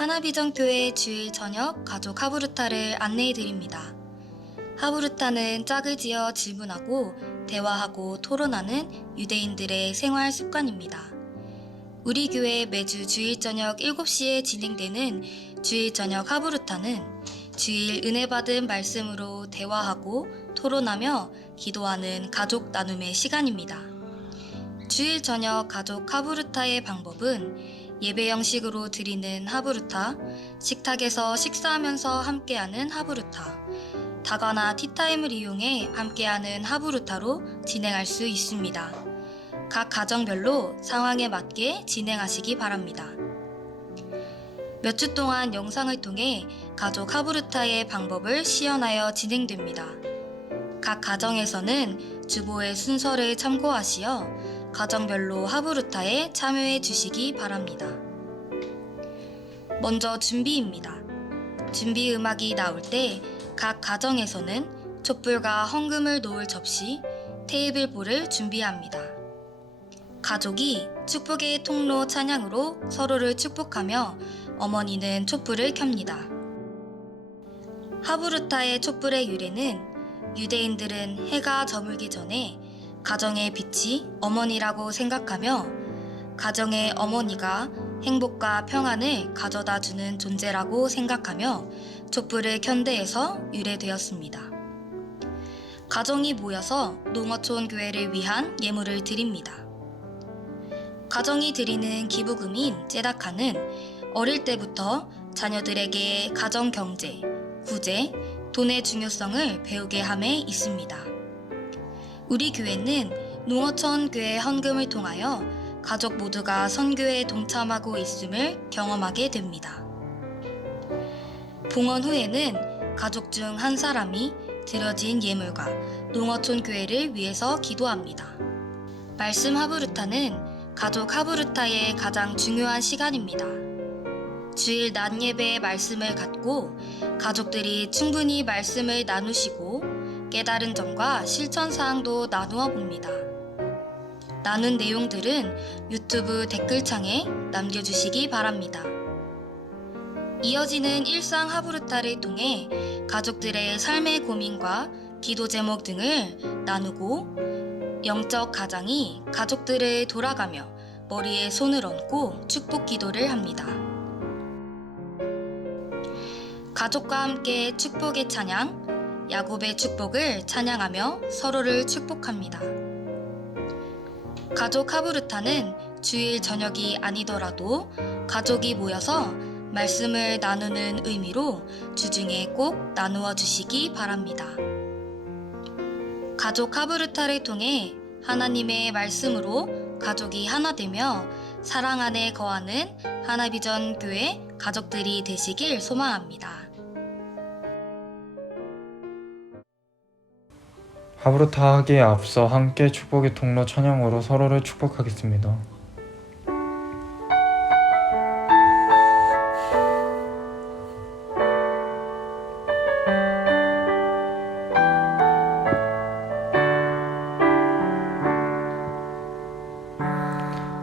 하나비전교회 주일 저녁 가족 하부르타를 안내해 드립니다. 하부르타는 짝을 지어 질문하고 대화하고 토론하는 유대인들의 생활 습관입니다. 우리 교회 매주 주일 저녁 7시에 진행되는 주일 저녁 하부르타는 주일 은혜 받은 말씀으로 대화하고 토론하며 기도하는 가족 나눔의 시간입니다. 주일 저녁 가족 하부르타의 방법은 예배 형식으로 드리는 하부르타, 식탁에서 식사하면서 함께하는 하부르타, 다과나 티타임을 이용해 함께하는 하부르타로 진행할 수 있습니다. 각 가정별로 상황에 맞게 진행하시기 바랍니다. 몇 주 동안 영상을 통해 가족 하부르타의 방법을 시연하여 진행됩니다. 각 가정에서는 주보의 순서를 참고하시어 가정별로 하부르타에 참여해 주시기 바랍니다. 먼저 준비입니다. 준비 음악이 나올 때 각 가정에서는 촛불과 헌금을 놓을 접시, 테이블볼을 준비합니다. 가족이 축복의 통로 찬양으로 서로를 축복하며 어머니는 촛불을 켭니다. 하부르타의 촛불의 유래는 유대인들은 해가 저물기 전에 가정의 빛이 어머니라고 생각하며 가정의 어머니가 행복과 평안을 가져다 주는 존재라고 생각하며 촛불을 켠 데에서 유래되었습니다. 가정이 모여서 농어촌 교회를 위한 예물을 드립니다. 가정이 드리는 기부금인 째다카는 어릴 때부터 자녀들에게 가정 경제, 구제, 돈의 중요성을 배우게 함에 있습니다. 우리 교회는 농어촌 교회 헌금을 통하여 가족 모두가 선교에 동참하고 있음을 경험하게 됩니다. 봉헌 후에는 가족 중 한 사람이 드려진 예물과 농어촌 교회를 위해서 기도합니다. 말씀 하부르타는 가족 하부르타의 가장 중요한 시간입니다. 주일 낮 예배의 말씀을 갖고 가족들이 충분히 말씀을 나누시고 깨달은 점과 실천 사항도 나누어 봅니다. 나눈 내용들은 유튜브 댓글창에 남겨주시기 바랍니다. 이어지는 일상 하부르타를 통해 가족들의 삶의 고민과 기도 제목 등을 나누고 영적 가장이 가족들을 돌아가며 머리에 손을 얹고 축복 기도를 합니다. 가족과 함께 축복의 찬양, 야곱의 축복을 찬양하며 서로를 축복합니다. 가족 하부르타는 주일 저녁이 아니더라도 가족이 모여서 말씀을 나누는 의미로 주중에 꼭 나누어 주시기 바랍니다. 가족 하부르타를 통해 하나님의 말씀으로 가족이 하나 되며 사랑 안에 거하는 하나비전 교회 가족들이 되시길 소망합니다. 하부르타 하기에 앞서 함께 축복의 통로 찬양으로 서로를 축복하겠습니다.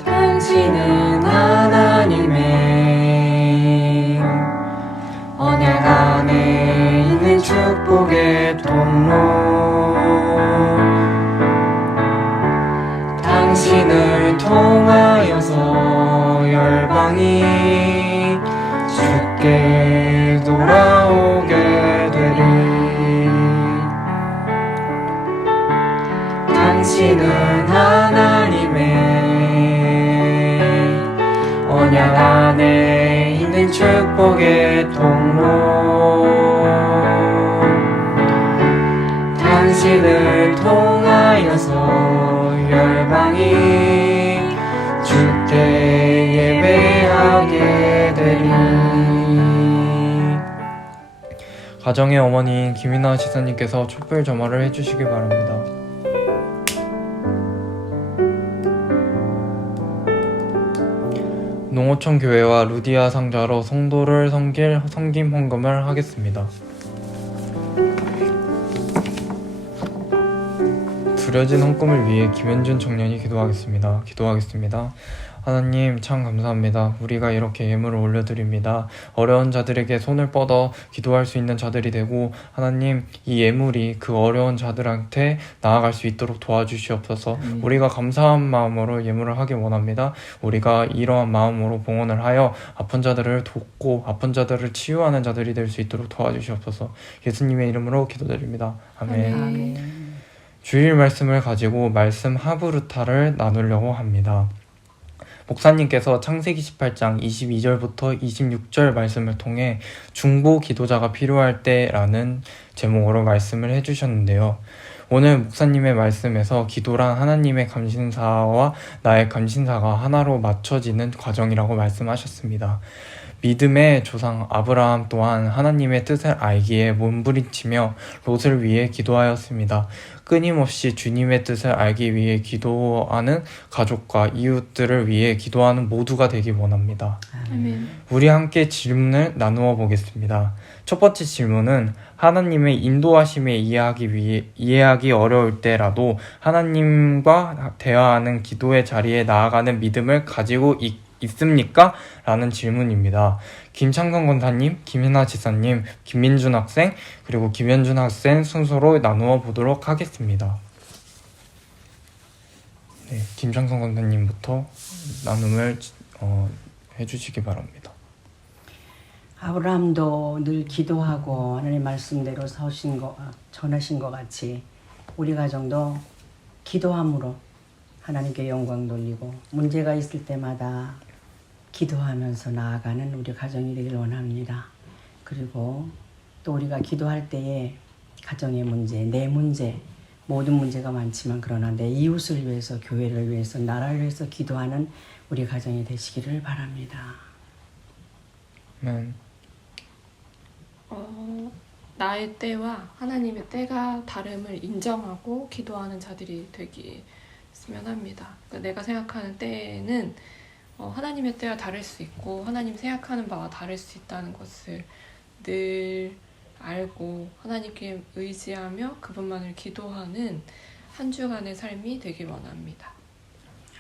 당신은 하나님의 언약 안에 있는 축복의 통로, 당신을 통하여서 열방이 주께 돌아오게 되리. 당신은 하나님의 언약 안에 있는 축복의 통로, 당신을 통하여서 열방이 주께 예배하게 되리. 가정의 어머니인 김이나 지사님께서 촛불 점화를 해주시기 바랍니다. 농어촌 교회와 루디아 상자로 성도를 섬길 섬김 헌금을 하겠습니다. 드려진 헌금을 위해 김현준 청년이 기도하겠습니다. 하나님 참 감사합니다. 우리가 이렇게 예물을 올려드립니다. 어려운 자들에게 손을 뻗어 기도할 수 있는 자들이 되고 하나님 이 예물이 그 어려운 자들한테 나아갈 수 있도록 도와주시옵소서. 우리가 감사한 마음으로 예물을 하기 원합니다. 우리가 이러한 마음으로 봉헌을 하여 아픈 자들을 돕고 아픈 자들을 치유하는 자들이 될 수 있도록 도와주시옵소서. 예수님의 이름으로 기도드립니다. 아멘. 아멘. 주일 말씀을 가지고 말씀 하부르타를 나누려고 합니다. 목사님께서 창세기 18장 22절부터 26절 말씀을 통해 중보 기도자가 필요할 때라는 제목으로 말씀을 해주셨는데요. 오늘 목사님의 말씀에서 기도란 하나님의 감신사와 나의 감신사가 하나로 맞춰지는 과정이라고 말씀하셨습니다. 믿음의 조상 아브라함 또한 하나님의 뜻을 알기에 몸부림치며 롯을 위해 기도하였습니다. 끊임없이 주님의 뜻을 알기 위해 기도하는 가족과 이웃들을 위해 기도하는 모두가 되기 원합니다. 아멘. 우리 함께 질문을 나누어 보겠습니다. 첫 번째 질문은 하나님의 인도하심에 이해하기 어려울 때라도 하나님과 대화하는 기도의 자리에 나아가는 믿음을 가지고 있습니까? 라는 질문입니다. 김창건 권사님, 김혜나 지사님, 김민준 학생, 그리고 김현준 학생 순서로 나누어 보도록 하겠습니다. 네, 김창건 권사님부터 나눔을 해주시기 바랍니다. 아브라함도 늘 기도하고 하나님 말씀대로 전하신 것 같이 우리 가정도 기도함으로 하나님께 영광 돌리고 문제가 있을 때마다 기도하면서 나아가는 우리 가정이 되길 원합니다. 그리고 또 우리가 기도할 때에 가정의 문제, 내 문제, 모든 문제가 많지만 그러나 내 이웃을 위해서, 교회를 위해서, 나라를 위해서 기도하는 우리 가정이 되시기를 바랍니다. 나의 때와 하나님의 때가 다름을 인정하고 기도하는 자들이 되겠으면 합니다. 그러니까 내가 생각하는 때는 하나님의 때와 다를 수 있고 하나님 생각하는 바와 다를 수 있다는 것을 늘 알고 하나님께 의지하며 그분만을 기도하는 한 주간의 삶이 되길 원합니다.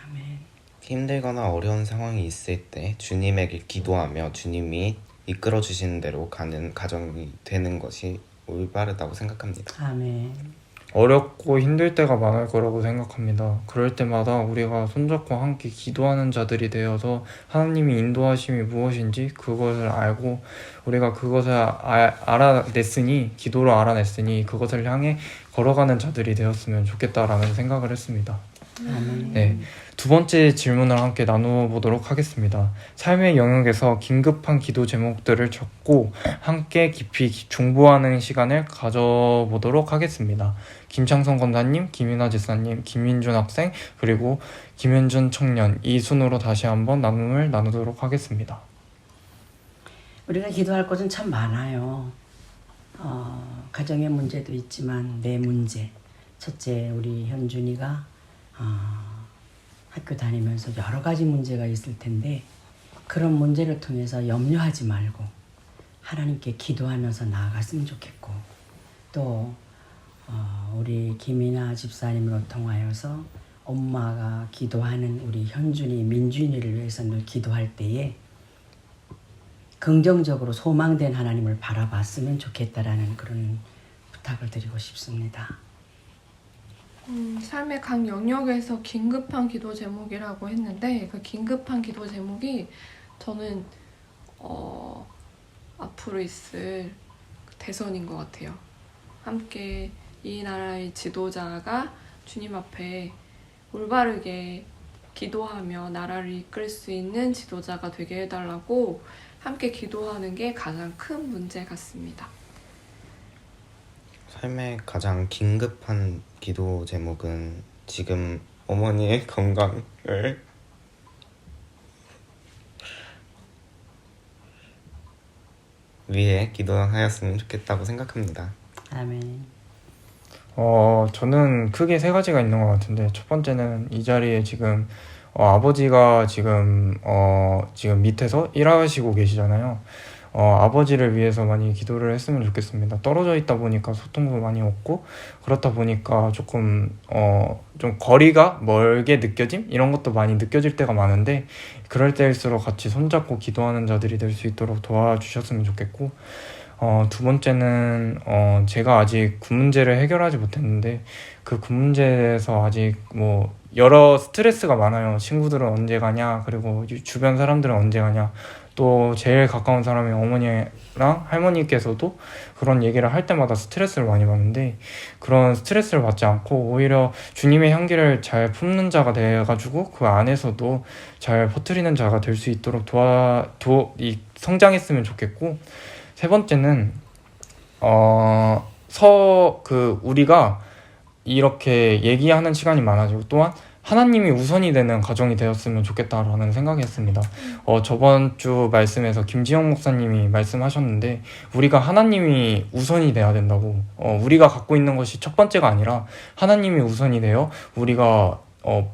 아멘. 힘들거나 어려운 상황이 있을 때 주님에게 기도하며 주님이 이끌어 주시는 대로 가는 가정이 되는 것이 올바르다고 생각합니다. 아멘. 어렵고 힘들 때가 많을 거라고 생각합니다. 그럴 때마다 우리가 손잡고 함께 기도하는 자들이 되어서 하나님이 인도하심이 무엇인지 그것을 알고 우리가 그것을 알아냈으니 기도로 알아냈으니 그것을 향해 걸어가는 자들이 되었으면 좋겠다라는 생각을 했습니다. 아멘. 네, 두 번째 질문을 함께 나누어 보도록 하겠습니다. 삶의 영역에서 긴급한 기도 제목들을 적고 함께 깊이 중보하는 시간을 가져보도록 하겠습니다. 김창성 권사님, 김윤아 지사님, 김민준 학생, 그리고 김현준 청년 이 순으로 다시 한번 나눔을 나누도록 하겠습니다. 우리가 기도할 것은 참 많아요. 가정의 문제도 있지만 내 문제. 첫째, 우리 현준이가 학교 다니면서 여러 가지 문제가 있을 텐데 그런 문제를 통해서 염려하지 말고 하나님께 기도하면서 나아갔으면 좋겠고 또 우리 김이나 집사님으로 통하여서 엄마가 기도하는 우리 현준이, 민준이를 위해서 늘 기도할 때에 긍정적으로 소망된 하나님을 바라봤으면 좋겠다라는 그런 부탁을 드리고 싶습니다. 삶의 각 영역에서 긴급한 기도 제목이라고 했는데 그 긴급한 기도 제목이 저는 앞으로 있을 대선인 것 같아요. 함께 이 나라의 지도자가 주님 앞에 올바르게 기도하며 나라를 이끌 수 있는 지도자가 되게 해달라고 함께 기도하는 게 가장 큰 문제 같습니다. 삶의 가장 긴급한 기도 제목은 지금 어머니의 건강을 위해 기도하였으면 좋겠다고 생각합니다. 아멘. 저는 크게 세 가지가 있는 것 같은데 첫 번째는 이 자리에 지금 아버지가 지금 밑에서 일하시고 계시잖아요. 아버지를 위해서 많이 기도를 했으면 좋겠습니다. 떨어져 있다 보니까 소통도 많이 없고 그렇다 보니까 조금 좀 거리가 멀게 느껴짐? 이런 것도 많이 느껴질 때가 많은데 그럴 때일수록 같이 손잡고 기도하는 자들이 될 수 있도록 도와주셨으면 좋겠고 두 번째는 제가 아직 군 문제를 해결하지 못했는데 그 군 문제에서 아직 뭐 여러 스트레스가 많아요. 친구들은 언제 가냐, 그리고 주변 사람들은 언제 가냐, 또 제일 가까운 사람이 어머니랑 할머니께서도 그런 얘기를 할 때마다 스트레스를 많이 받는데 그런 스트레스를 받지 않고 오히려 주님의 향기를 잘 품는 자가 돼가지고 그 안에서도 잘 퍼뜨리는 자가 될 수 있도록 성장했으면 좋겠고, 세 번째는 우리가 이렇게 얘기하는 시간이 많아지고 또한 하나님이 우선이 되는 가정이 되었으면 좋겠다라는 생각이 했습니다. 저번 주 말씀에서 김지영 목사님이 말씀하셨는데 우리가 하나님이 우선이 돼야 된다고, 우리가 갖고 있는 것이 첫 번째가 아니라 하나님이 우선이 되어 우리가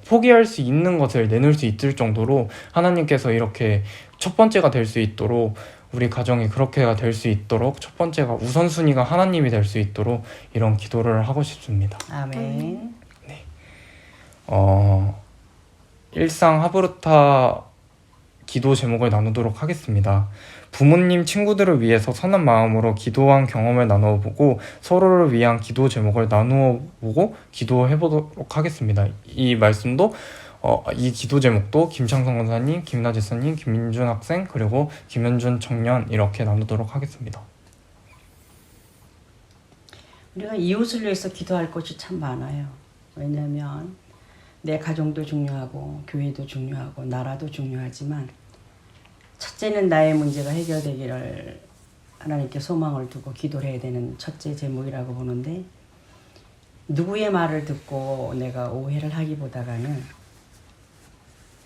포기할 수 있는 것을 내놓을 수 있을 정도로 하나님께서 이렇게 첫 번째가 될 수 있도록, 우리 가정이 그렇게가 될 수 있도록 첫 번째가 우선순위가 하나님이 될 수 있도록 이런 기도를 하고 싶습니다. 아멘. 일상 하브루타 기도 제목을 나누도록 하겠습니다. 부모님, 친구들을 위해서 선한 마음으로 기도한 경험을 나누어보고 서로를 위한 기도 제목을 나누어보고 기도해보도록 하겠습니다. 이 말씀도 이 기도 제목도 김창성 권사님, 김나재 사님, 김민준 학생, 그리고 김현준 청년 이렇게 나누도록 하겠습니다. 우리가 이웃을 위해서 기도할 것이 참 많아요. 왜냐하면 내 가정도 중요하고 교회도 중요하고 나라도 중요하지만 첫째는 나의 문제가 해결되기를 하나님께 소망을 두고 기도를 해야 되는 첫째 제목이라고 보는데, 누구의 말을 듣고 내가 오해를 하기보다는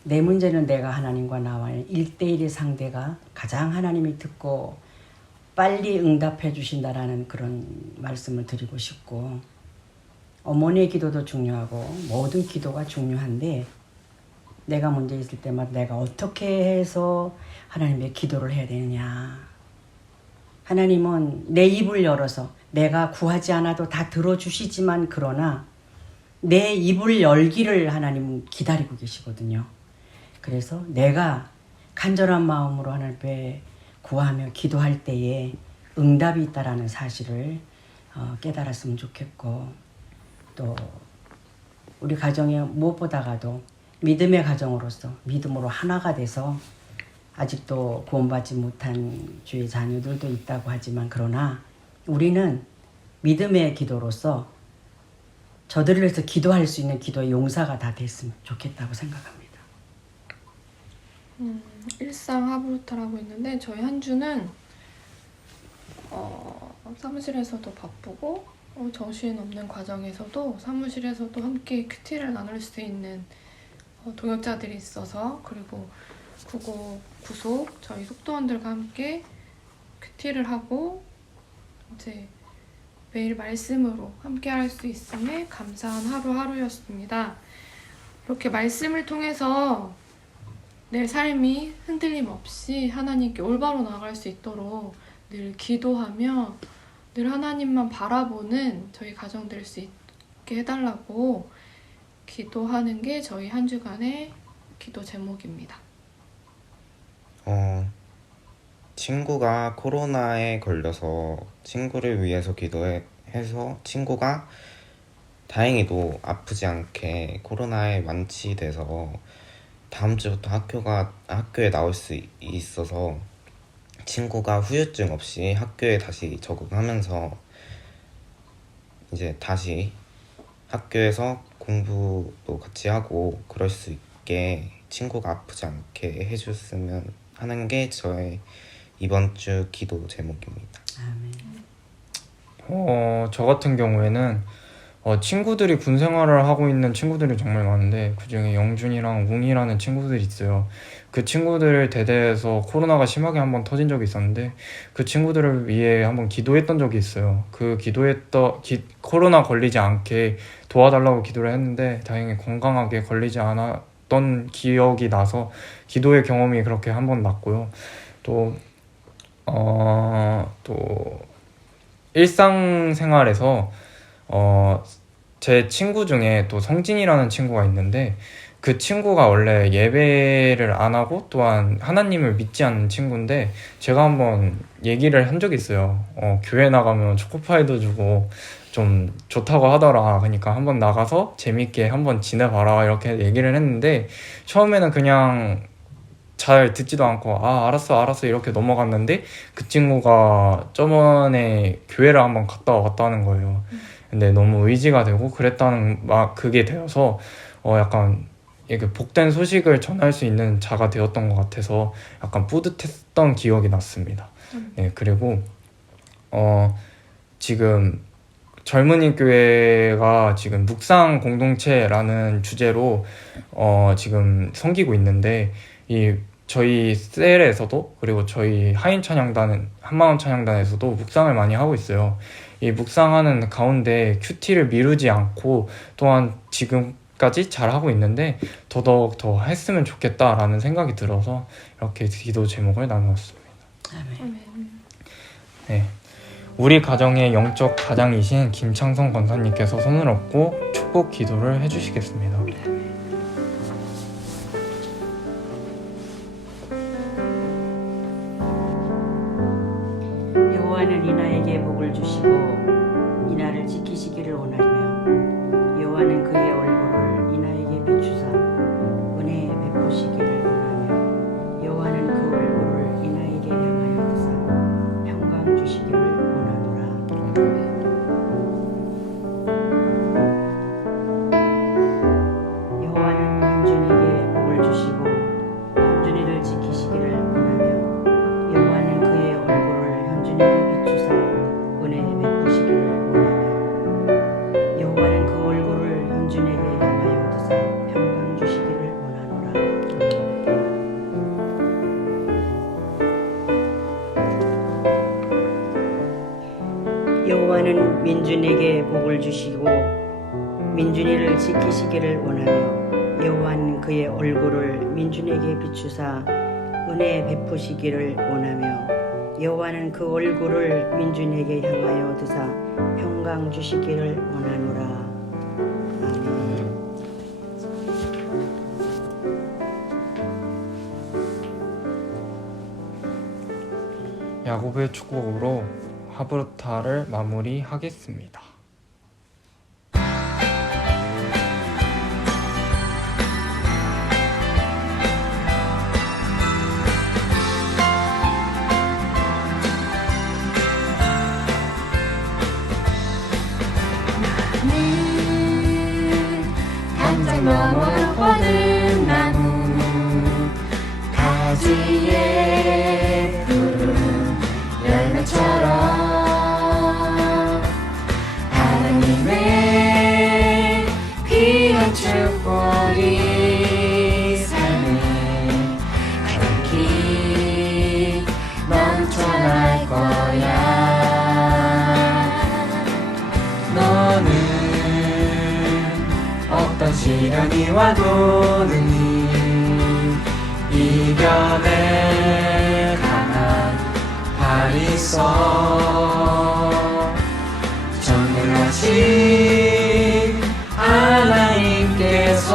내 문제는 내가 하나님과 나와의 1대1의 상대가 가장 하나님이 듣고 빨리 응답해 주신다라는 그런 말씀을 드리고 싶고, 어머니의 기도도 중요하고 모든 기도가 중요한데 내가 문제 있을 때마다 내가 어떻게 해서 하나님의 기도를 해야 되느냐. 하나님은 내 입을 열어서 내가 구하지 않아도 다 들어주시지만 그러나 내 입을 열기를 하나님은 기다리고 계시거든요. 그래서 내가 간절한 마음으로 하나님께 구하며 기도할 때에 응답이 있다라는 사실을 깨달았으면 좋겠고, 또 우리 가정에 무엇보다가도 믿음의 가정으로서 믿음으로 하나가 돼서 아직도 구원받지 못한 주의 자녀들도 있다고 하지만 그러나 우리는 믿음의 기도로서 저들을 위해서 기도할 수 있는 기도의 용사가 다 됐으면 좋겠다고 생각합니다. 일상 하브루타라고 있는데 저희 한 주는 사무실에서도 바쁘고 정신없는 과정에서도 사무실에서도 함께 큐티를 나눌 수 있는 동역자들이 있어서, 그리고 구속 저희 속도원들과 함께 큐티를 하고 이제 매일 말씀으로 함께 할 수 있음에 감사한 하루하루였습니다. 이렇게 말씀을 통해서 내 삶이 흔들림 없이 하나님께 올바로 나아갈 수 있도록 늘 기도하며 늘 하나님만 바라보는 저희 가정 될 수 있게 해달라고 기도하는 게 저희 한 주간의 기도 제목입니다. 친구가 코로나에 걸려서 친구를 위해서 기도해서 친구가 다행히도 아프지 않게 코로나에 완치돼서 다음 주부터 학교에 나올 수 있어서 친구가 후유증 없이 학교에 다시 적응하면서 이제 다시 학교에서 공부도 같이 하고 그럴 수 있게 친구가 아프지 않게 해줬으면 하는 게 저의 이번 주 기도 제목입니다. 아멘. 저 같은 경우에는 친구들이 군 생활을 하고 있는 친구들이 정말 많은데 그중에 영준이랑 웅이라는 친구들이 있어요. 그 친구들 대대에서 코로나가 심하게 한번 터진 적이 있었는데 그 친구들을 위해 한번 기도했던 적이 있어요. 코로나 걸리지 않게 도와달라고 기도를 했는데 다행히 건강하게 걸리지 않았던 기억이 나서 기도의 경험이 그렇게 한번 났고요. 또 또 일상생활에서 제 친구 중에 또 성진이라는 친구가 있는데 그 친구가 원래 예배를 안 하고 또한 하나님을 믿지 않는 친구인데 제가 한번 얘기를 한 적이 있어요. 교회 나가면 초코파이도 주고 좀 좋다고 하더라. 그러니까 한번 나가서 재밌게 한번 지내봐라 이렇게 얘기를 했는데 처음에는 그냥 잘 듣지도 않고 알았어 이렇게 넘어갔는데 그 친구가 저번에 교회를 한번 갔다 왔다는 거예요. 근데 너무 의지가 되고 그랬다는 그게 되어서 약간 이렇게 복된 소식을 전할 수 있는 자가 되었던 것 같아서 약간 뿌듯했던 기억이 났습니다. 네, 그리고 지금 젊은이 교회가 지금 묵상 공동체라는 주제로 지금 섬기고 있는데 저희 셀에서도 그리고 저희 하인 찬양단 한마음 찬양단에서도 묵상을 많이 하고 있어요. 이 묵상하는 가운데 큐티를 미루지 않고 또한 지금까지 잘 하고 있는데 더더욱 더 했으면 좋겠다라는 생각이 들어서 이렇게 기도 제목을 나누었습니다. 아멘. 네. 우리 가정의 영적 가장이신 김창성 권사님께서 손을 얹고 축복 기도를 해주시겠습니다. 여호와는 이나에게 복을 주시고 이나를 지키시기를 원하며 여호와는 그의 얼굴을 이나에게 비추사 은혜 베푸시기를 원하며 여호와는 그 얼굴을 이나에게 향하여 드사 평강 주시기를 원하노라. 여호와는 현준이에게 복을 주시고 현준이를 지키시기를 원하며 여호와는 그의 얼굴을 현준이에게 비추사 은혜 베푸시기를 원하며 여호와는 그 얼굴을 현준에게 향하여 드사 평강 주시기를 원하노라. 여호와는 민준에게 복을 주시고 민준이를 지키시기를 원하며 여호와는 그의 얼굴을 민준에게 비추사 은혜 베푸시기를 원하며 여호와는 그 얼굴을 민준에게 향하여 드사 평강 주시기를 원하노라. 아멘. 야곱의 축복으로 하브루타를 마무리하겠습니다. 당장 너머로 뻗은 나무 가지에 푸른 열매처럼 하나님의 귀한 축복이 삶에 가득히 넘쳐날 거야. 너는 어떤 시련이 와도 능히 이겨낼 강한 발이 있어. 전능하신 하나님께서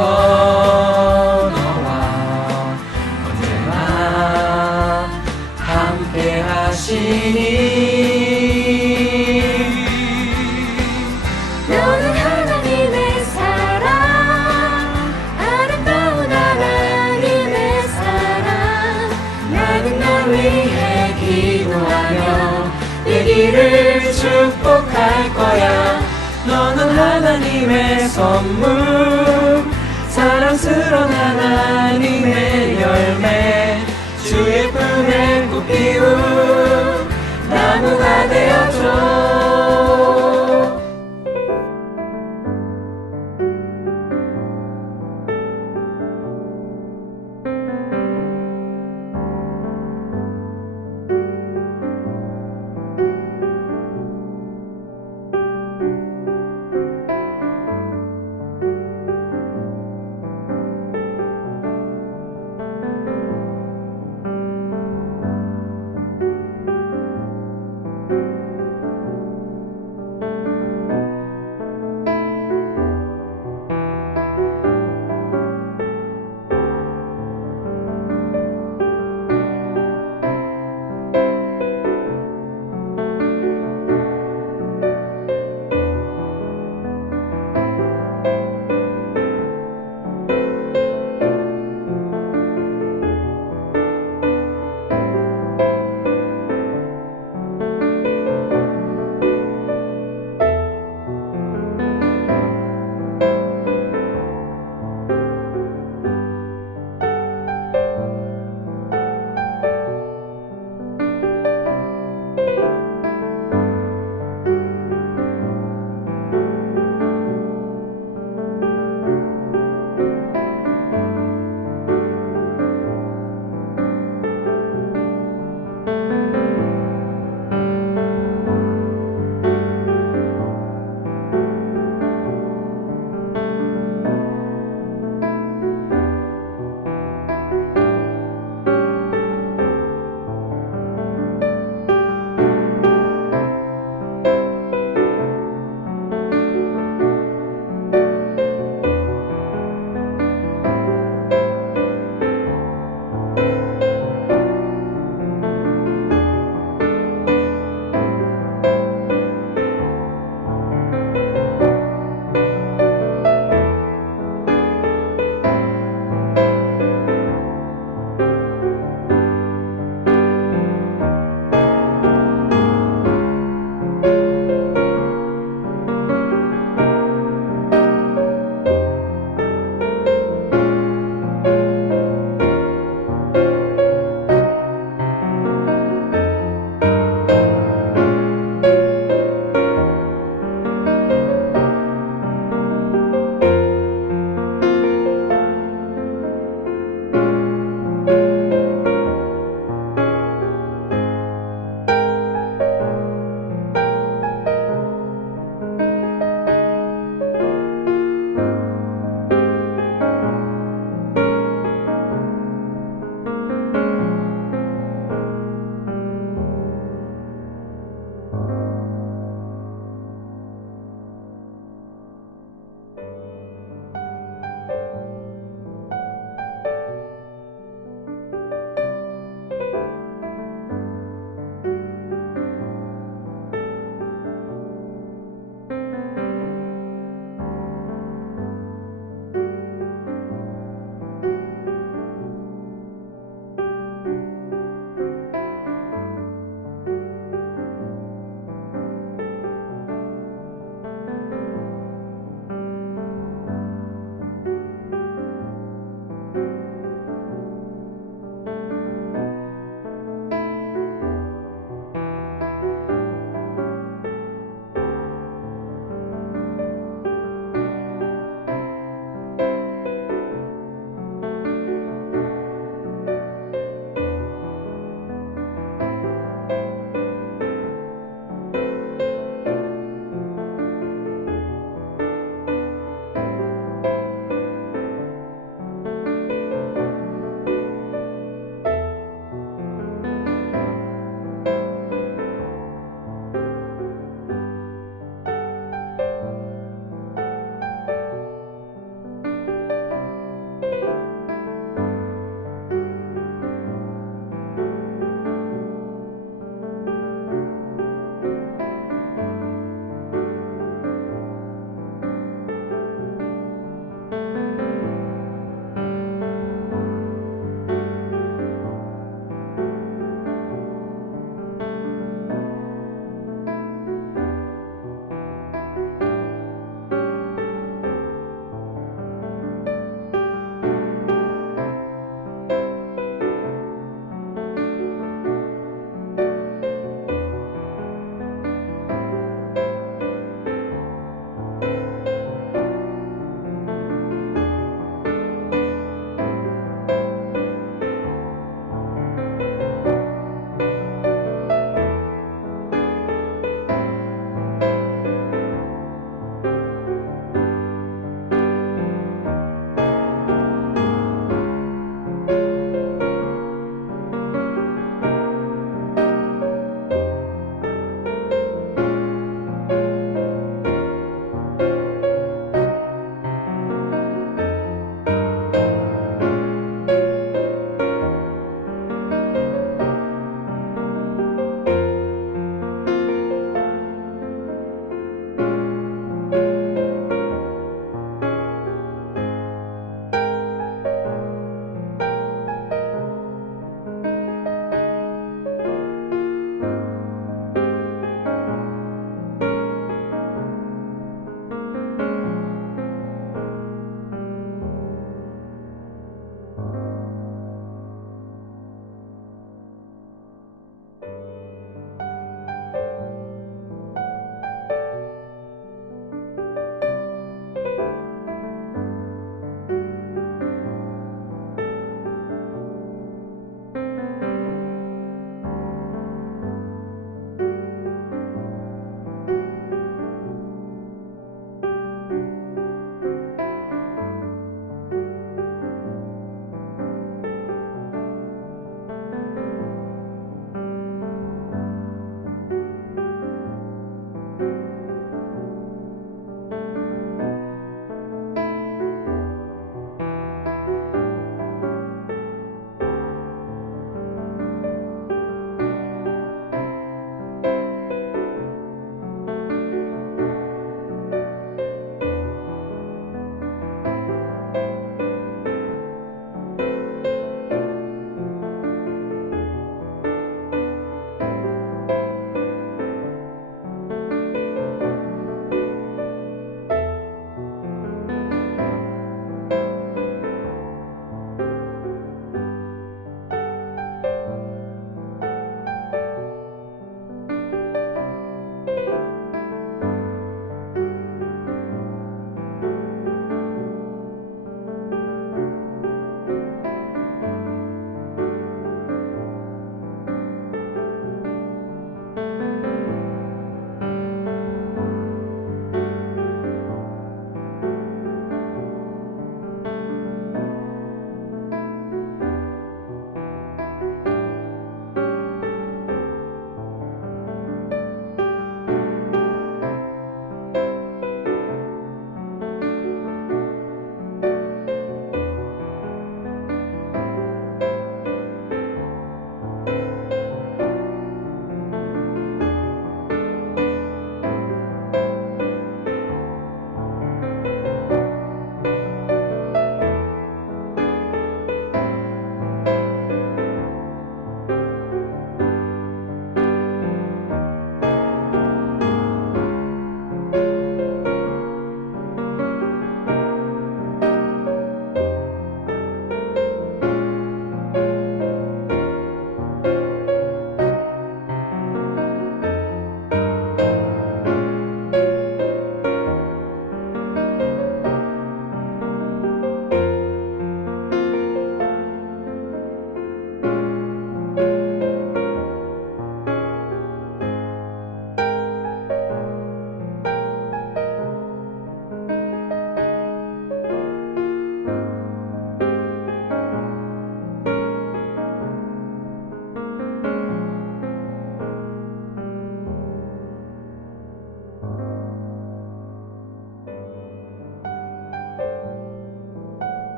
너와 언제나 함께 하시니 너는 하나님의 사랑, 아름다운 하나님의 사랑. 나는 널 위해 기도하며 내 길을 축복할 거야. 너는 하나님의 선물, 사랑스러운 하나님의 열매, 주의 품에 꽃 피운 나무가 되어줘.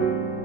주